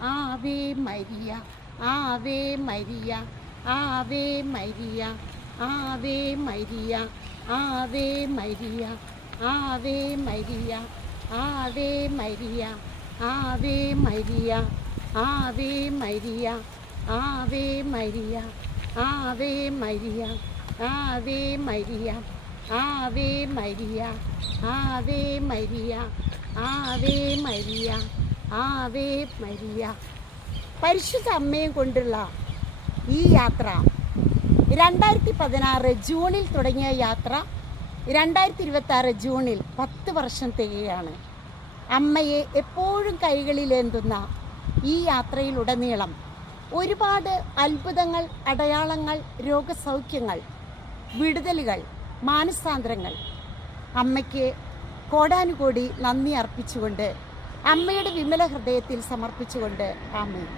Ave Maria, Ave Maria, Ave Maria, Ave Maria, Ave Maria, Ave Maria, Ave Maria, Ave Maria, Ave Maria, Ave Maria, Ave Maria, Ave Maria, Ave Maria, Ave Maria, Ave Maria, Ave Maria. പരിശുദ്ധ അമ്മയും കൊണ്ടുള്ള ഈ യാത്ര 2016 ജൂണിൽ തുടങ്ങിയ യാത്ര 2026 ജൂണിൽ 10 വർഷം തികയാണ്. അമ്മയെ എപ്പോഴും കൈകളിലേന്തുന്ന ഈ യാത്രയിലുടനീളം ഒരുപാട് അത്ഭുതങ്ങൾ, അടയാളങ്ങൾ, രോഗസൗഖ്യങ്ങൾ, വിടുതലുകൾ, മാനസാന്തരങ്ങൾ. അമ്മയ്ക്ക് കോടാനുകോടി നന്ദി അർപ്പിച്ചുകൊണ്ട്, അമ്മയുടെ വിമല ഹൃദയത്തിൽ സമർപ്പിച്ചുകൊണ്ട് ആമേൻ.